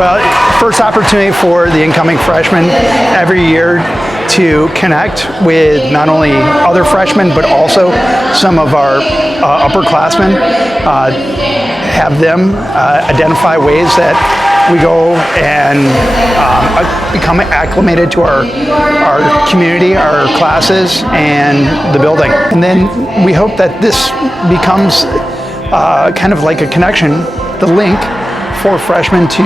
Well, first opportunity for the incoming freshmen every year to connect with not only other freshmen but also some of our upperclassmen, have them identify ways that we go and become acclimated to our community, our classes, and the building. And then we hope that this becomes kind of like a connection, the link for freshmen to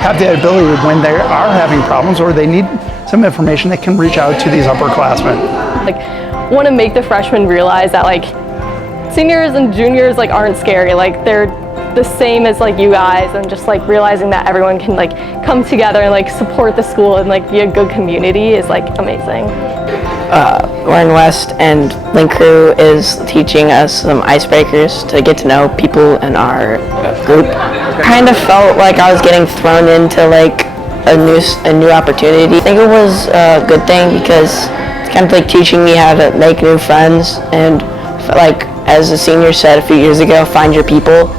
have the ability when they are having problems or they need some information, they can reach out to these upperclassmen. Like, want to make the freshmen realize that like seniors and juniors like aren't scary, like they're the same as like you guys, and just like realizing that everyone can like come together and like support the school and like be a good community is like amazing. We're in West, and Link Crew is teaching us some icebreakers to get to know people in our group. Kind of felt like I was getting thrown into like a new opportunity. I think it was a good thing because it's kind of like teaching me how to make new friends, and like as a senior said a few years ago, find your people.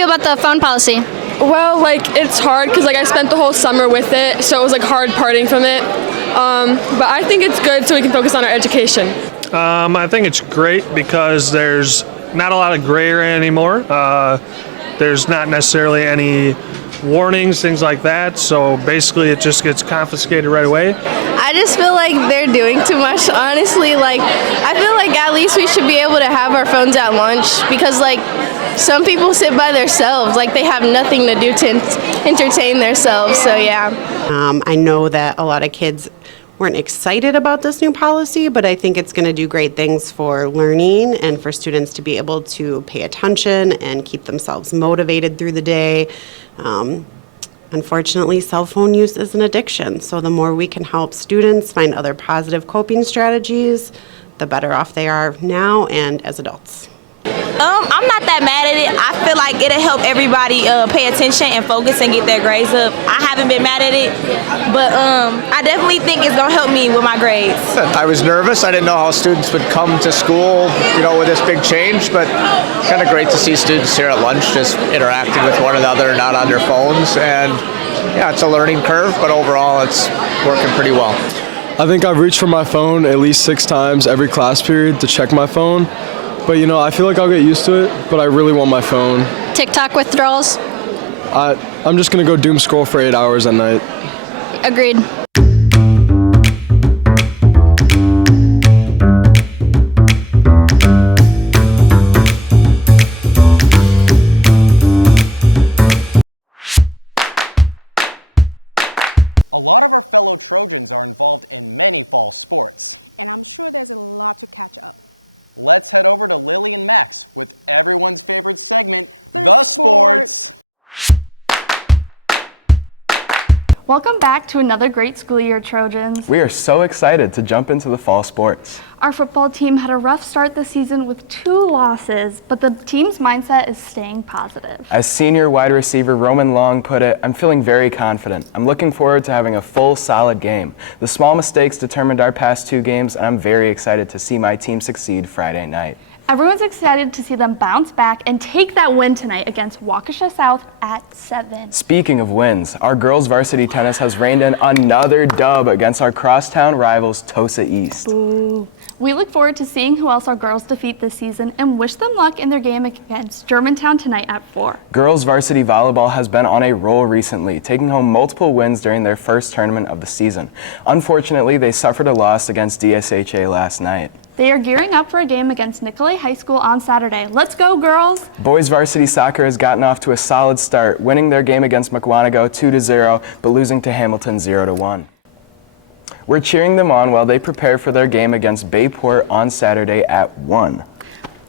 About the phone policy? Well, like it's hard because like I spent the whole summer with it, so it was like hard parting from it. But I think it's good so we can focus on our education. I think it's great because there's not a lot of gray area anymore. There's not necessarily any warnings, things like that. So basically, it just gets confiscated right away. I just feel like they're doing too much, honestly. Like, I feel like at least we should be able to have our phones at lunch because, like, some people sit by themselves, like they have nothing to do to entertain themselves, so yeah. I know that a lot of kids weren't excited about this new policy, but I think it's going to do great things for learning and for students to be able to pay attention and keep themselves motivated through the day. Unfortunately, cell phone use is an addiction, so the more we can help students find other positive coping strategies, the better off they are now and as adults. I'm not that mad at it. I feel like it'll help everybody pay attention and focus and get their grades up. I haven't been mad at it, but I definitely think it's gonna help me with my grades. I was nervous. I didn't know how students would come to school, with this big change, but kind of great to see students here at lunch just interacting with one another, not on their phones. And yeah, it's a learning curve, but overall it's working pretty well. I think I've reached for my phone at least 6 times every class period to check my phone. But I feel like I'll get used to it, but I really want my phone. TikTok withdrawals? I'm just gonna go doom scroll for 8 hours at night. Agreed. Welcome back to another great school year, Trojans. We are so excited to jump into the fall sports. Our football team had a rough start this season with 2 losses, but the team's mindset is staying positive. As senior wide receiver Roman Long put it, I'm feeling very confident. I'm looking forward to having a full, solid game. The small mistakes determined our past 2 games, and I'm very excited to see my team succeed Friday night. Everyone's excited to see them bounce back and take that win tonight against Waukesha South at 7. Speaking of wins, our girls varsity tennis has reined in another dub against our crosstown rivals Tosa East. Ooh. We look forward to seeing who else our girls defeat this season and wish them luck in their game against Germantown tonight at 4. Girls varsity volleyball has been on a roll recently, taking home multiple wins during their first tournament of the season. Unfortunately, they suffered a loss against DSHA last night. They are gearing up for a game against Nicolay High School on Saturday. Let's go, girls! Boys varsity soccer has gotten off to a solid start, winning their game against Mukwonago 2-0, but losing to Hamilton 0-1. We're cheering them on while they prepare for their game against Bayport on Saturday at 1.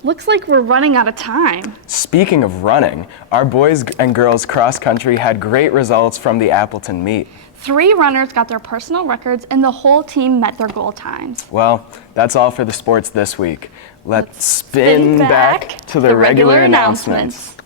Looks like we're running out of time. Speaking of running, our boys and girls cross country had great results from the Appleton meet. 3 runners got their personal records and the whole team met their goal times. Well, that's all for the sports this week. Let's spin back to the regular announcements.